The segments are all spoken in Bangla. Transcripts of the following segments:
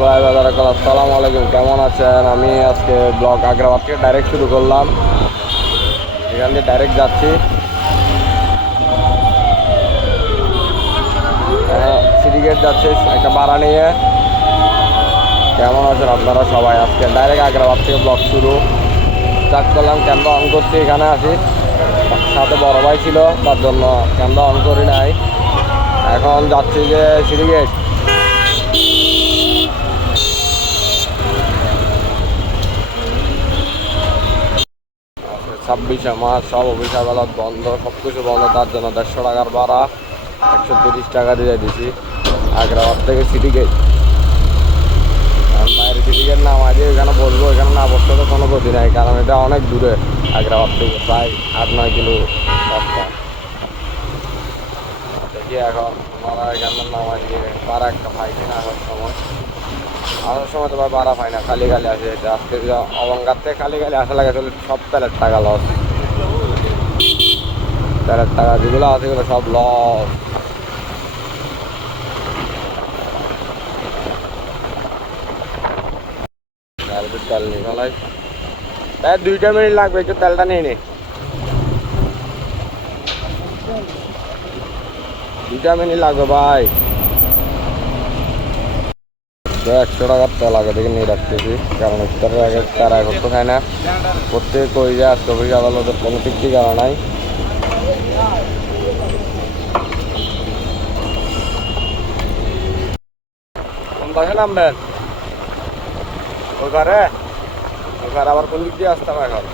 ভাই বাজার আসসালামু আলাইকুম, কেমন আছেন? আমি আজকে ব্লগ আগ্রাবাদ থেকে ডাইরেক্ট শুরু করলাম। এখান দিয়ে ডাইরেক্ট যাচ্ছি সিটি গেট যাচ্ছে একটা ভাড়া নিয়ে। কেমন আছেন আপনারা সবাই? আজকে ডাইরেক্ট আগ্রাবাদ থেকে ব্লগ শুরু স্টার্ট করলাম। ক্যামেরা অন করছি, এখানে আসি, সাথে বড় ভাই ছিল তার জন্য ক্যামেরা অন করি নাই। এখন যাচ্ছি যে সিটি গেট। 26শে মার্চ সব অফিস আদালত বন্ধ, সব কিছু বন্ধ। তার জন্য 150 টাকার ভাড়া 130 টাকা দিয়ে দিছি আগ্রাবাদ থেকে সিটি গেট। বাইরে সিটি গেট নামাই দিয়ে এখানে বসবো, এখানে না বসতে তো কোনো গতি নাই, কারণ এটা অনেক দূরে আগ্রাবাদ থেকে, প্রায় 8-9 কিলো রাস্তা। দেখি এখন ওনারা এখানে নামাই দিয়ে ভাড়া একটা পাই কিনা। আসার সময় তো ভাড়া পাই না, খালি খালি আসে। আজকে অলঙ্কার থেকে খালি খালি আসা লাগে, তাহলে সব তেলের টাকা লস। তেলের টাকা যেগুলো আছে সেগুলো সব লস। তেল নিয়ে ফেলাই, তাই 2 মিনিট লাগবে, একটু তেলটা নিয়ে নে। 2 মিনিট লাগবে ভাই। 100 টাকার তেল আগে থেকে নিয়ে রাখতেছি, কারণ ইফতারের আগে তারা করতে খায় না। প্রত্যেক কই যে আজকে অফিস আদালতের কোনো ঠিক ঠিকানা নাই। কোন পাশে নামবেন? ওখানে আবার কোন দিক দিয়ে আসতাম এখন?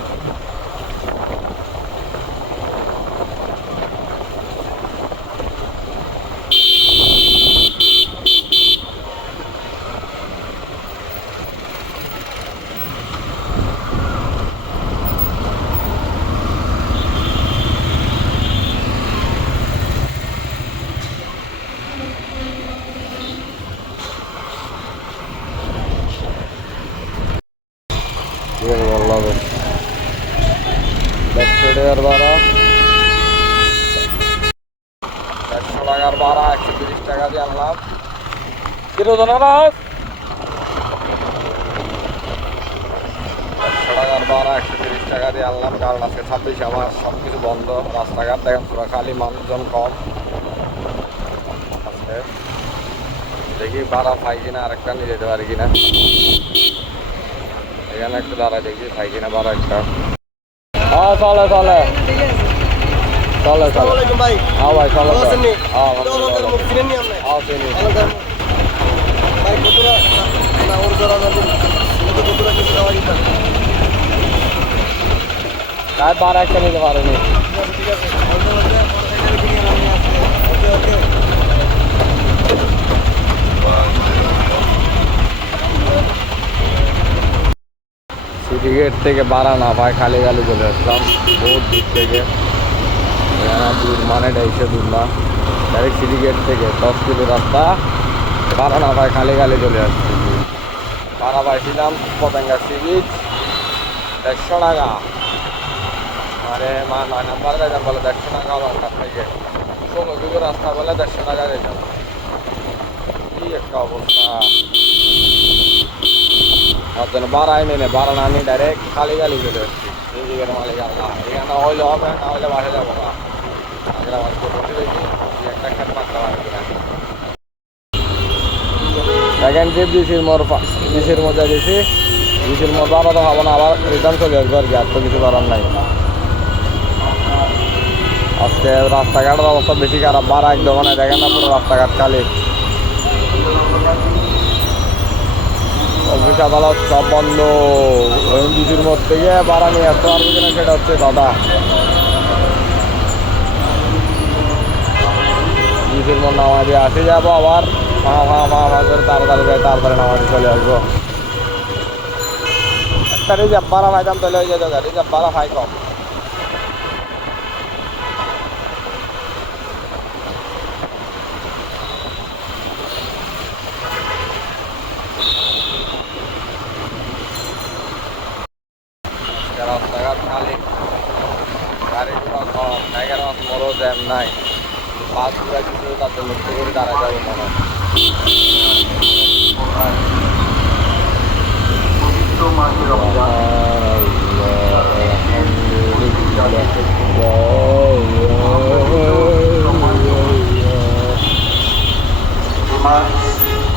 ভালো হবে 150 টাকার ভাড়া, 150 টাকার ভাড়া 130 টাকা দিয়ে আনলাম। কিরো ধন্যবাদ। 150 টাকার ভাড়া 130 টাকা দিয়ে আনলাম, কারণ আজকে 26 আমার সব কিছু বন্ধ। রাস্তাঘাট দেখেন পুরো খালি, মানুষজন কম আছে। দেখি ভাড়া পাই কিনা, আরেকটা নিয়ে যেতে পারি কিনা। এখানে একটু দাঁড়ায় দেখি পাই কিনা ভাড়া একটা। হ্যাঁ চলে চলে চলে চলে। হ্যাঁ ভাই চলে। তাই ভাড়া একটা নিতে পারেনি। সিটি গেট থেকে ভাড়া না পাই, খালি খালি চলে আসলাম বহুত দূর থেকে। দূর মানে ডাইসে দূর না, ডাইরেক্ট সিটি গেট থেকে 10 কিলো রাস্তা। ভাড়া না পাই, খালি খালি চলে আসছি। ভাড়া পাইছিলাম পতেঙ্গা সি বিচ 150 টাকা। আরে মা 9 নাম্বার যাইতাম বলে 150 টাকা দরকার থেকে, 16 কিলো রাস্তা বলে 150 টাকা যাইতাম। কি একটা অবস্থা! তার জন্য ভাড়াই নেই, ভাড়া না নিয়ে ডাইরেক্ট খালি খালি চলে আসছি। এই জায়গার মালিক আল্লাহ, এখানে হইলে হবে, না হইলে বাসে যাবো না। আগ্রাবাদ বসে দেখি একটা খেত পাততে পারে কিনা। সেকেন্ড ট্রিপ ডিসির মধ্যে দিয়েছি। ডিসির মধ্যে আরও তো খাবো না, আবার রিটার্ন চলে আসবো আর কি, আর তো কিছু করার নাই। আজকে রাস্তাঘাটের অবস্থা বেশি খারাপ, ভাড়া একদম মানে দেখেন না, পুরো রাস্তাঘাট খালি। অফিস আদালত সব বন্ধ। ডিসির মধ্যে থেকে ভাড়া নিয়ে আসতে পারবো কিনা সেটা হচ্ছে কথা। ডিসির মধ্যে নামাই দিয়ে আসে যাবো, আবার করে তাড়াতাড়ি যাই, তাড়াতাড়ি নামাজ চলে আসবো। একটা রিজার্ভ ভাড়া পাইতাম তাহলে হয়ে যেত, রিজার্ভ ভাড়া পাই কম। রাস্তাঘাট খালি, গাড়ি ঘোড়া কম, জায়গার মাছ বড় জ্যাম নাই। বাস ঘুরা কিছু তার জন্য করে দাঁড়ায় যাবো মনে হয়।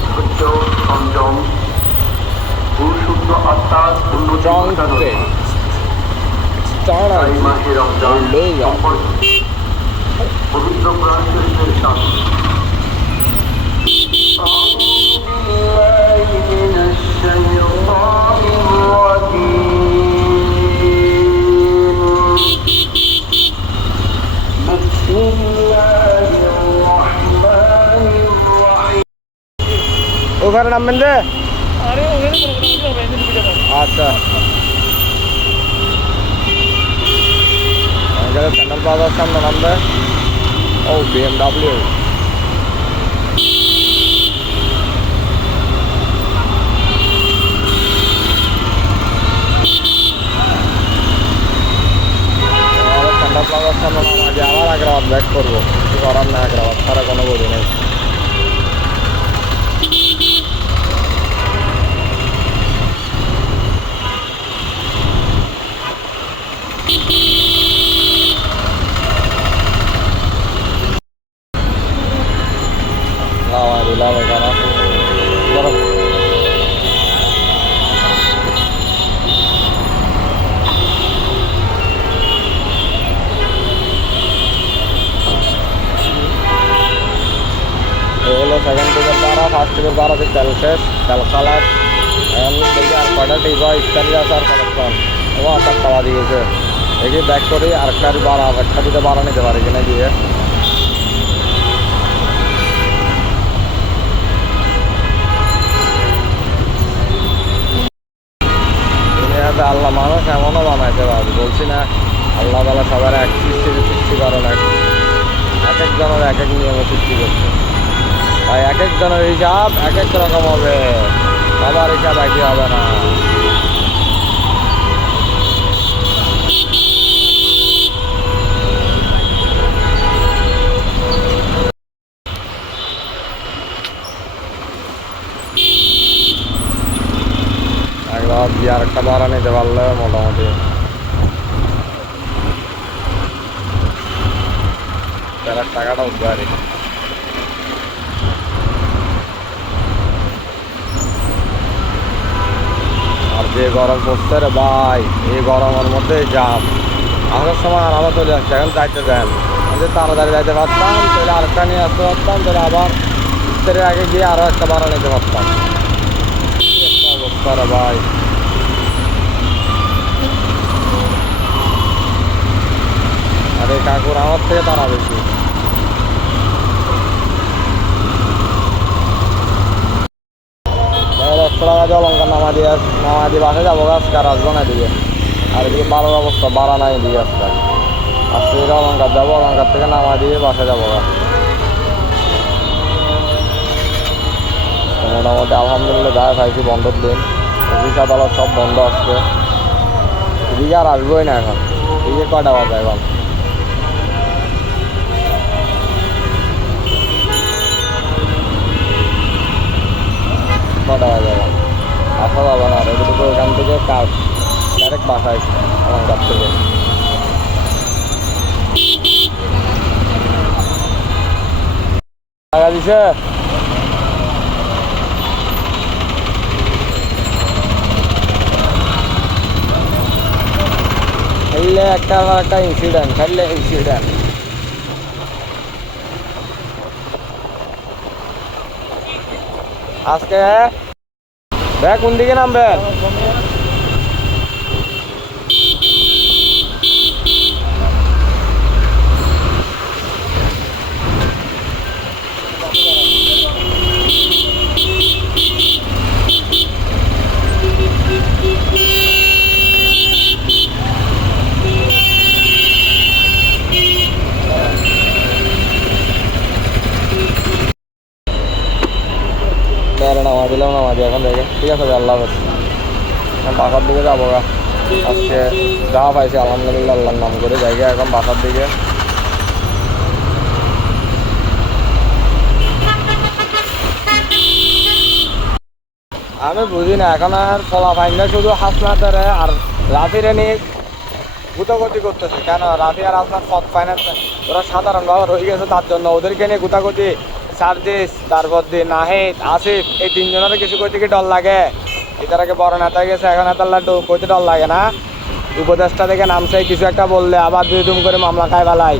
ধৈর্য সংযম পরিশুদ্ধ আত্মার উন্নতি তাই মাহে রমজান সম্পর্কে পবিত্র কোরআন শরীফের সাথ ওখানে নামবেন রে আচ্ছা সেন্ট্রাল প্লাজার সামনে নামবে ও BMW সেন্ট্রাল প্লাজার সামনে নামা যে আবার আগ্রাবাদ ব্যাক করবো কিছু করার না আগ্রাবাদ ছাড়া কোনো বোঝে নেই দিলাম এখানে এগুলো সেকেন্ড টিকের দ্বারা ফার্স্ট টিকের দ্বারা যে তেল শেষ তেল খালাস এখন দেখি আর কয়টা টিপ হয় ইফতারি আছে আর কতক্ষণ এবং আসার খাওয়া দিয়েছে দেখি ব্যাক করি আরেকটা বাড়া একটা দিতে বাড়া নিতে পারি কিনা গিয়ে আল্লাহ মানুষ এমনও বানাইতে পারবে বলছি না আল্লাহ তাআলা সবার এক সৃষ্টি করেন এক একজনের এক এক নিয়মে সৃষ্টি করছে তাই এক একজনের হিসাব এক এক রকম হবে সবার হিসাব একই হবে না একবার দিয়ে আরেকটা ভাড়া নিতে পারলে মোটামুটি তেলের টাকাটা উদ্ধারি আর যে গরম পড়ছে রে ভাই এই গরমের মধ্যে জাম আসার সময় আর আবার চলে আসছে এখন যাইতে দেন আমাদের তাড়াতাড়ি যাইতে পারতাম তাহলে আরেকটা নিয়ে আসতে পারতাম তাহলে আবার ইফতারের আগে গিয়ে আরও একটা ভাড়া নিতে পারতাম একটা অবস্থা রে ভাই আর এই কাকুর আমার থেকে তারা বেশি 100 টাকা দিয়ে অলঙ্কার নামা দিয়ে বাসে যাবো আজকে আর আসবো না এদিকে আর এদিকে বারোর অবস্থা বাড়া নাই এদিকে আজকে আজকে এটা অলঙ্কার যাবো অলঙ্কার থেকে নামা দিয়ে বাসে যাবো মোটামুটি আলহামদুলিল্লাহ দেখা খাইছি বন্ধর দিন অফিস আদালত সব বন্ধ আসছে এদিকে আর আসবোই না এখন এদিকে কয়টা বাজে এখন কটা বাজে এখন আসা যাবে না আর এদিকে ওইখান থেকে কাজ ডাইরেক্ট বাসায় আমার কাছ থেকে টাকা দিছে খাইলে একটা ইনসিডেন্ট খাইলে ইনসিডেন্ট আজকে ভাই কোন দিকে নামবেন নামা দিলাম নামা দিয়ে এখন দেখে ঠিক আছে আল্লাহ হাফেজ বাসার দিকে যাবো গা আজকে যা পাইছি আলহামদুলিল্লাহ আল্লাহর নাম করে জায়গা এখন বাসার দিকে আমি বুঝি না এখন আর ফলা ফাইনটা শুধু হাসনাতের আর রাফিরে নিয়ে গুতাগুতি করতেছে কেন রাফি আর হাসনাত পথ ফাইন্যান্স ওরা সাধারণভাবে রয়ে গেছে তার জন্য ওদেরকে নিয়ে গুতাগুতি সার্জিস, তারপর দিয়ে নাহিদ, আসিফ, এই তিনজনের কিছু কইতে কি ডর লাগে? এটাকে বড় নেতা গেছে, এখন নেতার কইতে ডর লাগে না? উপদেষ্টা থেকে নামছে, কিছু একটা বললে আবার দুই দুম করে মামলা খায় ফেলাই।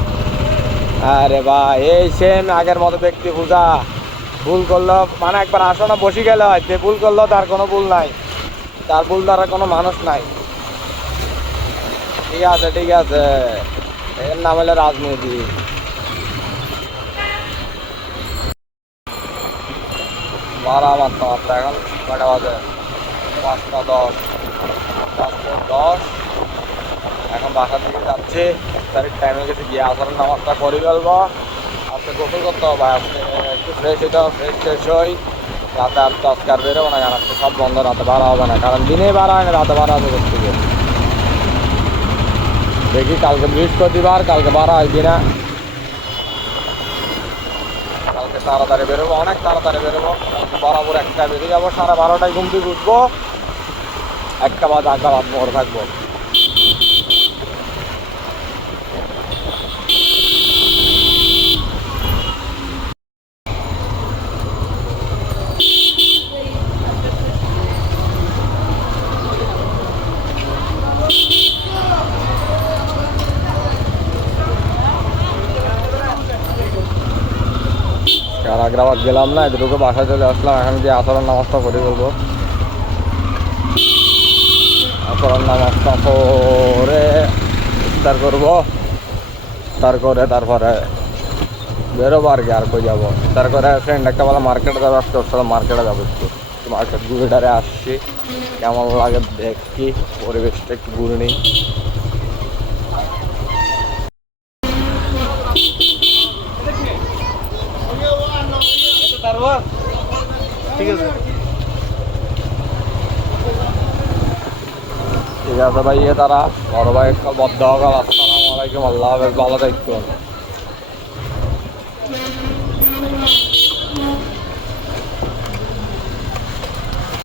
আরে ভাই, এই সেম আগের মতো ব্যক্তি পূজা। ভুল করলো মানে একবার আসনে বসে গেলে হয়, যে ভুল করলো তার কোনো ভুল নাই, তার ভুল দ্বারা কোনো মানুষ নাই। ঠিক আছে, ঠিক আছে, এর নাম হলো রাজনীতি। বারা মারতে মারতে এখন কটা বাজে? 5:10, 5:10। এখন বাসার দিকে যাচ্ছি, তারিখ টাইমে গেছে, গিয়ে আসরের নামাজটা করে ফেলবো। আজকে গোসল করতে হবে, আজকে একটু ফ্রেশ হইতে হবে, ফ্রেশ ট্রেশ হই। রাতে আর তো আজকে আর বেরোবো না, কারণ আজকে সব বন্ধ, রাতে বাড়া হবে না, কারণ দিনে বাড়া হয় না, রাতে বাড়া হবে করতে গিয়ে। দেখি কালকে বৃহস্পতিবার, কালকে বাড়া হয় কিনা। কালকে তাড়াতাড়ি বেরোবো, অনেক তাড়াতাড়ি বেরোবো। কালকে বরাবর 1টায় বেরিয়ে যাবো, 12:30টায় ঘুম থেকে উঠবো, 1টা বাজে আড্ডা বাদ মোড় থাকবো। আগ্রাবাদ গেলাম না, এদিকে বাসায় চলে আসলাম। এখন গিয়ে আসরের নামাজটা করে ফেলবো। আসরের নামাজটা করে ইফতার করবো, ইফতার করে তারপরে বেরোবো আর কি, আর কই যাবো। তারপরে ফ্রেন্ড একটা বলে মার্কেটে যাবো, আজকে ওর সাথে মার্কেটে যাবো, একটু মার্কেট ঘুরে ধারে আসছি, কেমন লাগে দেখি, পরিবেশটা একটু ঘুরে নিই। ঠিক আছে। ঠিক আছে ভাই, তারা বড় ভাই বদ্ধ হকাল। আসসালামু আলাইকুম, আল্লাহ হাফেজ, ভালো থাকবেন।